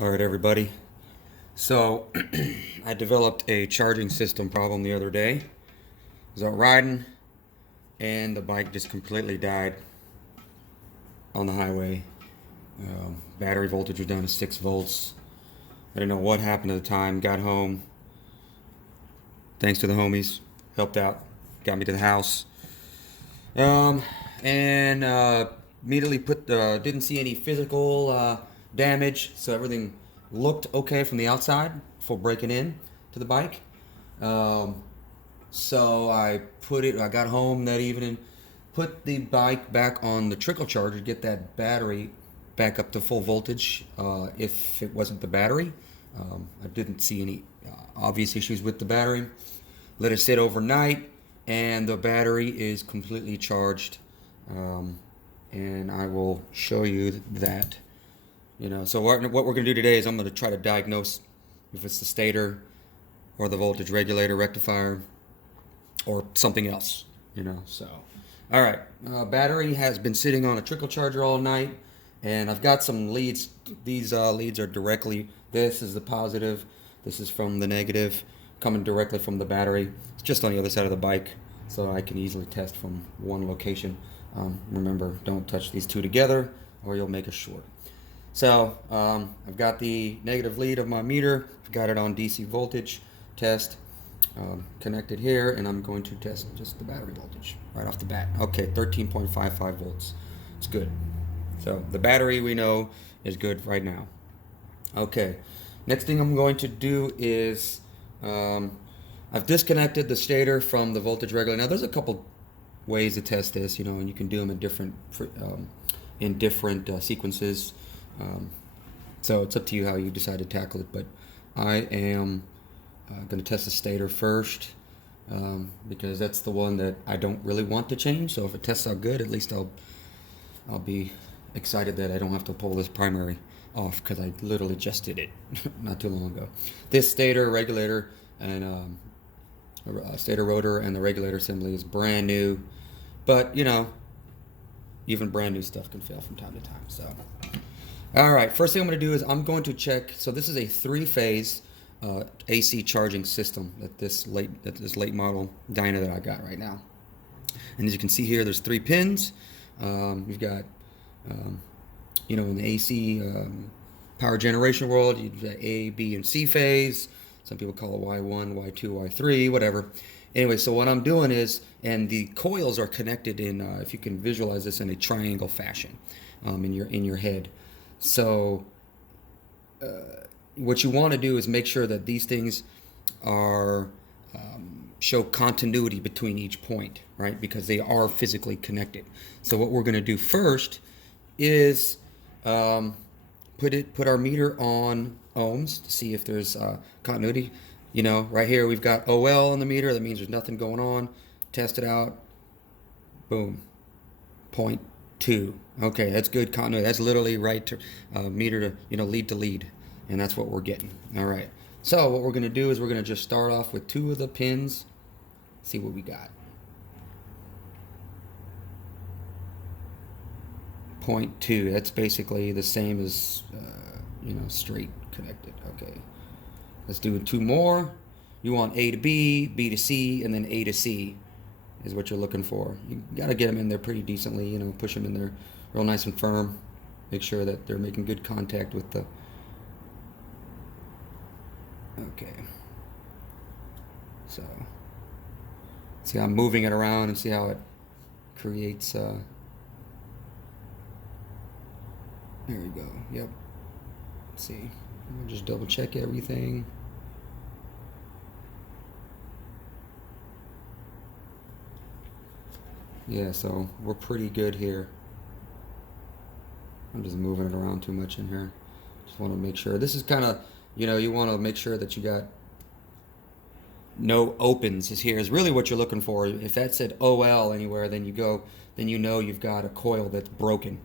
All right, everybody. So I developed a charging system problem the other day. I was out riding, and the bike just completely died on the highway. Battery voltage was down to 6 volts. I didn't know what happened at the time. Got home. Thanks to the homies, helped out, got me to the house. And immediately didn't see any physical damage, so everything looked okay from the outside before breaking in to the bike. So I got home that evening, put the bike back on the trickle charger, get that battery back up to full voltage. If it wasn't the battery, I didn't see any obvious issues with the battery. Let it sit overnight, and the battery is completely charged. And I will show you that. So what we're going to do today is I'm going to try to diagnose if it's the stator or the voltage regulator, rectifier, or something else. So all right, battery has been sitting on a trickle charger all night, and I've got some leads. These leads are directly, this is the positive, this is from the negative, coming directly from the battery. It's just on the other side of the bike, so I can easily test from one location. Remember, don't touch these two together or you'll make a short. So I've got the negative lead of my meter. I've got it on DC voltage test connected here, and I'm going to test just the battery voltage right off the bat. Okay, 13.55 volts. It's good. So the battery we know is good right now. Okay, next thing I'm going to do is I've disconnected the stator from the voltage regulator. Now there's a couple ways to test this, and you can do them in different sequences. So it's up to you how you decide to tackle it. But I am going to test the stator first because that's the one that I don't really want to change. So if it tests out good, at least I'll be excited that I don't have to pull this primary off, because I literally just did it not too long ago. This stator regulator and stator rotor and the regulator assembly is brand new, but even brand new stuff can fail from time to time. So all right, first thing I'm going to do is I'm going to check. So this is a 3-phase AC charging system that this late model Dyna that I got right now. And as you can see here, there's 3 pins. You've got in the AC power generation world, you've got A, B, and C phase. Some people call it Y1, Y2, Y3, whatever. Anyway, so what I'm doing is, and the coils are connected in, if you can visualize this, in a triangle fashion in your head. So what you want to do is make sure that these things are show continuity between each point, right? Because they are physically connected. So what we're going to do first is put our meter on ohms to see if there's continuity. Right here we've got OL on the meter. That means there's nothing going on. Test it out. Boom. 0.2. Okay, that's good continuity. That's literally right to meter to lead to lead, and that's what we're getting. All right. So what we're going to do is we're going to just start off with 2 of the pins. See what we got. 0.2. That's basically the same as straight connected. Okay. Let's do 2 more. You want A to B, B to C, and then A to C is what you're looking for. You got to get them in there pretty decently, push them in there real nice and firm. Make sure that they're making good contact with the... Okay. So, see, I'm moving it around and see how it creates... There we go. Yep. Let's see. I'll just double check everything. Yeah, so we're pretty good here. I'm just moving it around too much in here. Just want to make sure. This is kind of, you want to make sure that you got no opens is really what you're looking for. If that said OL anywhere, then you've got a coil that's broken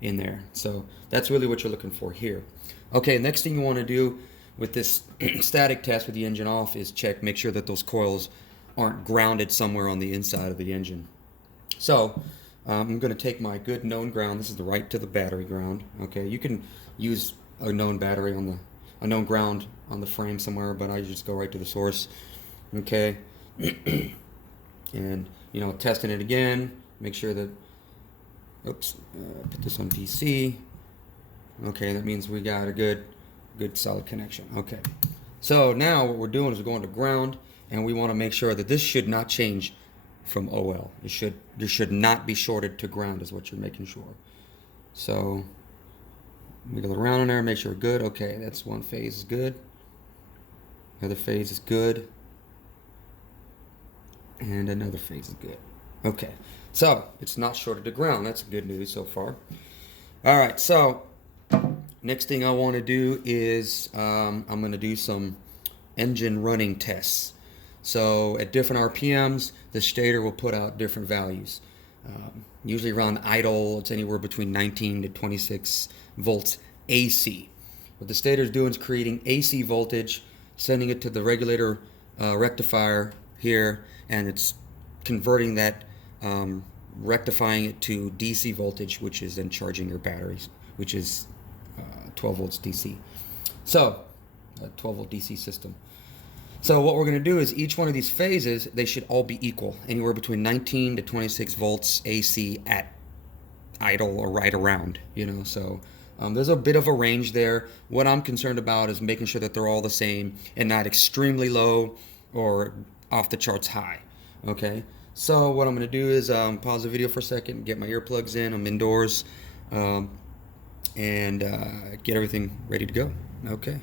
in there. So that's really what you're looking for here. Okay, next thing you want to do with this static test with the engine off is make sure that those coils aren't grounded somewhere on the inside of the engine. So I'm going to take my good known ground. This is the right to the battery ground. Okay, you can use a known battery on the, a known ground on the frame somewhere, but I just go right to the source. Okay. And, you know, testing it again, make sure that, oops, put this on DC. Okay, that means we got a good solid connection. Okay. So now what we're doing is we're going to ground, and we want to make sure that this should not change from OL. This should not be shorted to ground is what you're making sure. So we go around in there, make sure we're good. Okay, that's one phase is good. The other phase is good. And another phase is good. Okay, so it's not shorted to ground. That's good news so far. All right, so next thing I want to do is I'm going to do some engine running tests. So at different RPMs, the stator will put out different values. Usually around idle, it's anywhere between 19 to 26 volts AC. What the stator is doing is creating AC voltage, sending it to the regulator rectifier here, and it's converting that, rectifying it to DC voltage, which is then charging your batteries, which is 12 volts DC. So, a 12 volt DC system. So what we're going to do is each one of these phases, they should all be equal, anywhere between 19 to 26 volts AC at idle or right around, you know. So there's a bit of a range there. What I'm concerned about is making sure that they're all the same and not extremely low or off the charts high. Okay, so what I'm going to do is pause the video for a second, get my earplugs in, I'm indoors, and get everything ready to go. Okay.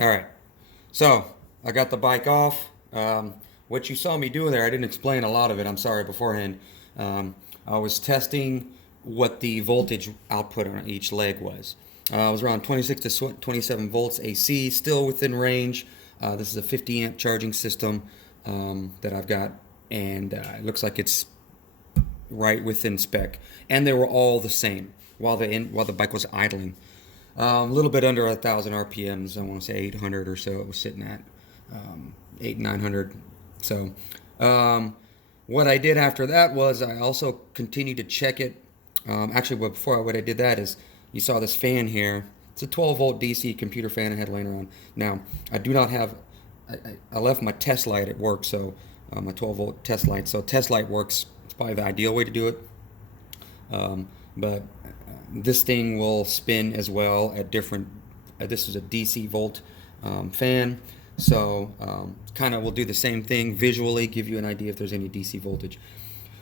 All right, so I got the bike off. What you saw me do there, I didn't explain a lot of it. I'm sorry beforehand. I was testing what the voltage output on each leg was. It was around 26 to 27 volts AC, still within range. This is a 50 amp charging system that I've got, and it looks like it's right within spec. And they were all the same while the bike was idling. A little bit under 1,000 RPMs. I want to say 800 or so. It was sitting at 900. So what I did after that was I also continued to check it. Actually, before what I did that is you saw this fan here. It's a 12 volt DC computer fan I had laying around. Now I do not have. I left my test light at work, so my 12 volt test light. So test light works. It's probably the ideal way to do it. But this thing will spin as well at different. This is a DC volt fan, so kind of will do the same thing visually, give you an idea if there's any DC voltage.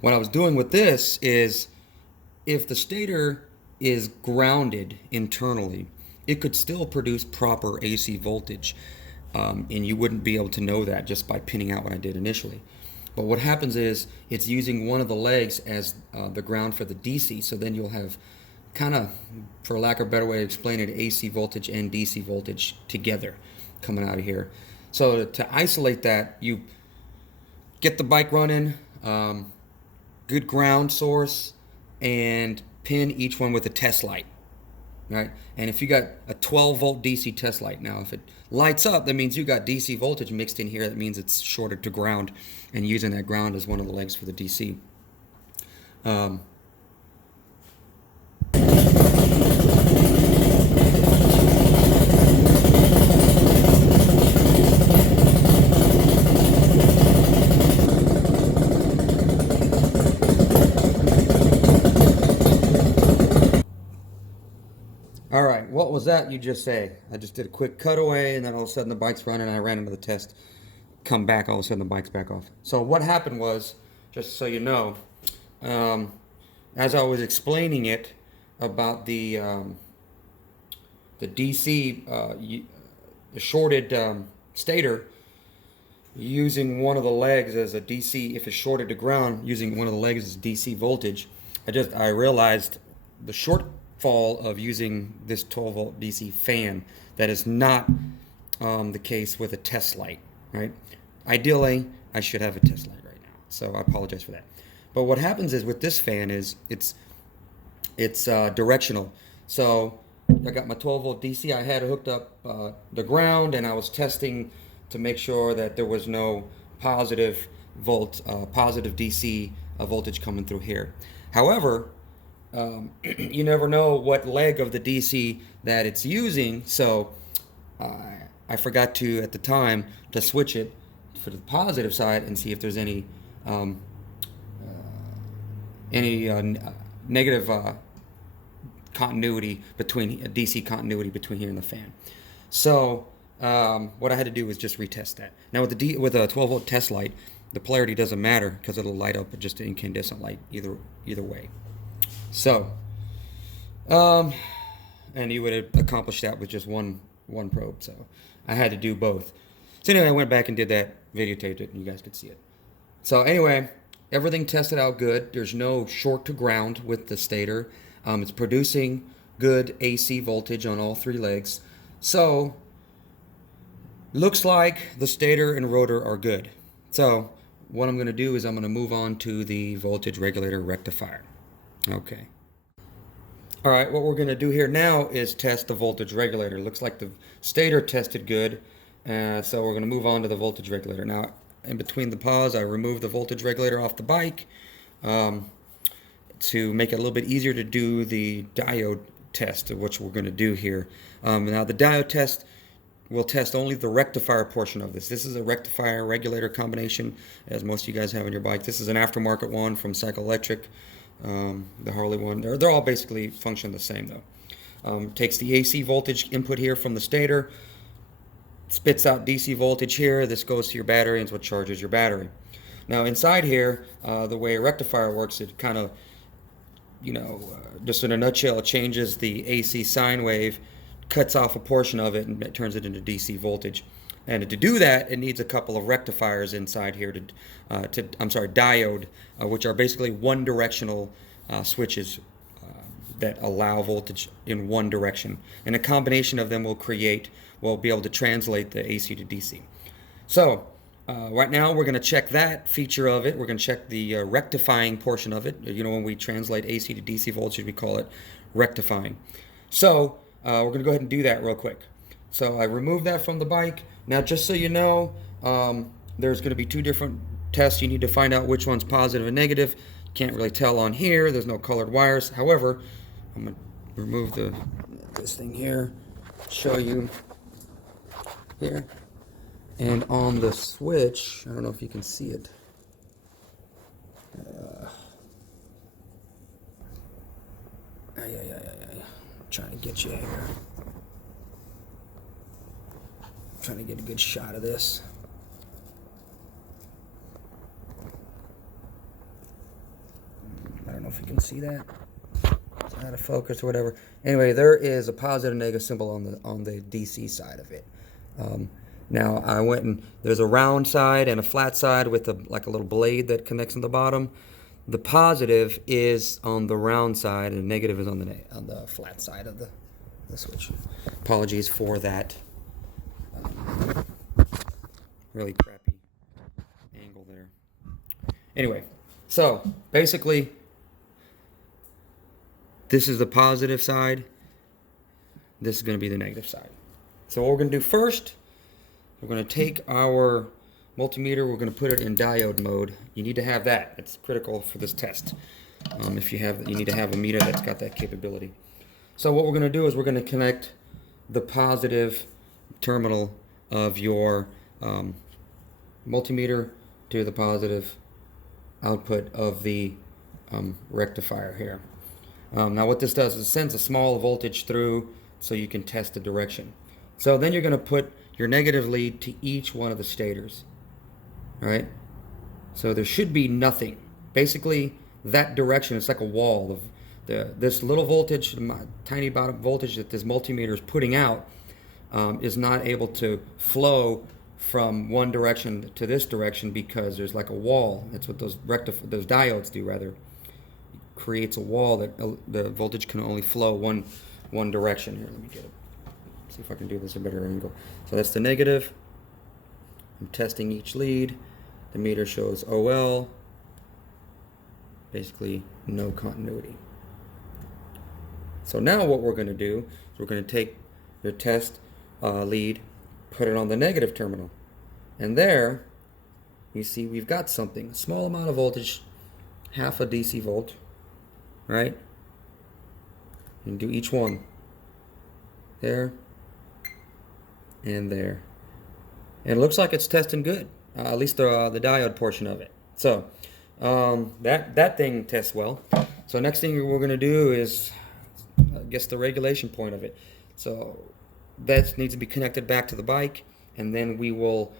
What I was doing with this is, if the stator is grounded internally, it could still produce proper AC voltage, and you wouldn't be able to know that just by pinning out what I did initially. But what happens is it's using one of the legs as the ground for the DC, so then you'll have kind of, for lack of a better way to explain it, AC voltage and DC voltage together coming out of here. So to isolate that, you get the bike running, good ground source, and pin each one with a test light, right? And if you got a 12 volt DC test light, now if it lights up, that means you got DC voltage mixed in here. That means it's shorted to ground, and using that ground as one of the legs for the DC. All right, what was that you just say? I just did a quick cutaway, and then all of a sudden the bike's running, and I ran into the test. Come back, all of a sudden the bike's back off. So what happened was, just so you know, as I was explaining it about the DC, the shorted stator, using one of the legs as a DC, if it's shorted to ground, using one of the legs as DC voltage, I realized the shortfall of using this 12 volt DC fan. That is not the case with a test light, right? Ideally, I should have a test light right now, so I apologize for that. But what happens is with this fan is it's directional. So I got my 12 volt DC. I had hooked up the ground, and I was testing to make sure that there was no positive DC voltage coming through here. However, you never know what leg of the DC that it's using, so I forgot to, at the time, to switch it for the positive side and see if there's any negative continuity between DC continuity between here and the fan. So what I had to do was just retest that. Now with a 12 volt test light, the polarity doesn't matter because it'll light up just an incandescent light either way. So, and you would have accomplished that with just one probe. So I had to do both. So anyway, I went back and did that, videotaped it, and you guys could see it. So anyway, everything tested out good. There's no short to ground with the stator. It's producing good AC voltage on all three legs. So looks like the stator and rotor are good. So what I'm going to do is I'm going to move on to the voltage regulator rectifier. Okay. All right, what we're going to do here now is test the voltage regulator. Looks like the stator tested good, so we're going to move on to the voltage regulator. Now, in between the pause, I removed the voltage regulator off the bike to make it a little bit easier to do the diode test, which we're going to do here. Now, the diode test will test only the rectifier portion of this. This is a rectifier regulator combination, as most of you guys have on your bike. This is an aftermarket one from Cycle Electric. The Harley one, they're all basically function the same though. Takes the AC voltage input here from the stator, spits out DC voltage here. This goes to your battery and it's what charges your battery. Now inside here, the way a rectifier works, it kind of, just in a nutshell, it changes the AC sine wave, cuts off a portion of it, and it turns it into DC voltage. And to do that, it needs a couple of rectifiers inside here diode, which are basically one-directional switches that allow voltage in one direction. And a combination of them will create will be able to translate the AC to DC. So right now we're going to check that feature of it. We're going to check the rectifying portion of it. You know, when we translate AC to DC voltage, we call it rectifying. So we're going to go ahead and do that real quick. So I removed that from the bike. Now, just so you know, there's going to be two different tests. You need to find out which one's positive and negative. Can't really tell on here. There's no colored wires. However, I'm going to remove this thing here, show you here. And on the switch, I don't know if you can see it. Trying to get you here. Trying to get a good shot of this. I don't know if you can see that. It's out of focus or whatever. Anyway, there is a positive and negative symbol on the DC side of it. Now I went and there's a round side and a flat side with like a little blade that connects on the bottom. The positive is on the round side and the negative is on the flat side of the switch. Apologies for that really crappy angle there. Anyway, so basically this is the positive side. This is going to be the negative side. So what we're going to do first, we're going to take our multimeter, we're going to put it in diode mode. You need to have that. It's critical for this test. You need to have a meter that's got that capability. So what we're going to do is we're going to connect the positive terminal of your multimeter to the positive output of the rectifier here. Now what this does is it sends a small voltage through so you can test the direction. So then you're going to put your negative lead to each one of the stators. All right? So there should be nothing. Basically, that direction is like a wall. This little voltage, tiny bottom voltage that this multimeter is putting out is not able to flow from one direction to this direction because there's like a wall. That's what those diodes do, rather. It creates a wall that the voltage can only flow one direction. Here, let me get it. See if I can do this at a better angle. So that's the negative. I'm testing each lead. The meter shows OL. Basically, no continuity. So now what we're going to do is we're going to take your test lead, put it on the negative terminal. And there, you see we've got something. A small amount of voltage, half a DC volt, right? And do each one. There. And there. And it looks like it's testing good, at least the diode portion of it. So that thing tests well. So next thing we're going to do is, I guess, the regulation point of it. So that needs to be connected back to the bike, and then we will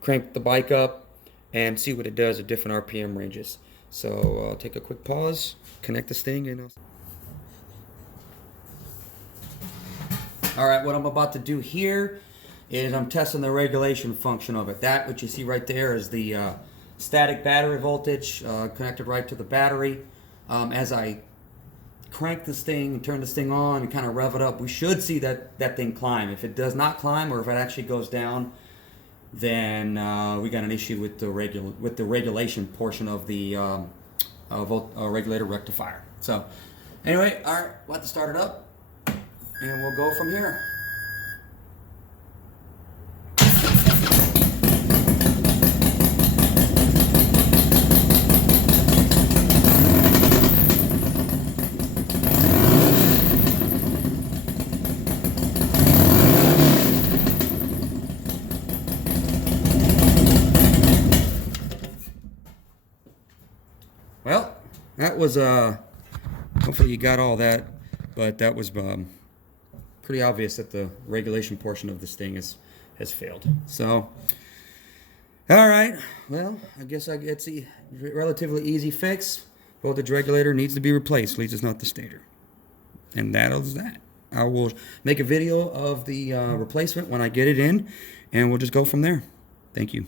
crank the bike up and see what it does at different RPM ranges. So I'll take a quick pause, connect this thing, and all right, what I'm about to do here is I'm testing the regulation function of it. That, what you see right there, is the static battery voltage connected right to the battery. As I crank this thing and turn this thing on and kind of rev it up, we should see that thing climb. If it does not climb, or if it actually goes down, then we got an issue with the regulation portion of the regulator rectifier. So anyway, all right, we'll have to start it up. And we'll go from here. Well, that was hopefully you got all that, but that was pretty obvious that the regulation portion of this thing has failed. So, all right, well, I guess it's a relatively easy fix. Voltage regulator needs to be replaced, at least it's not the stator. And that is that. I will make a video of the replacement when I get it in, and we'll just go from there. Thank you.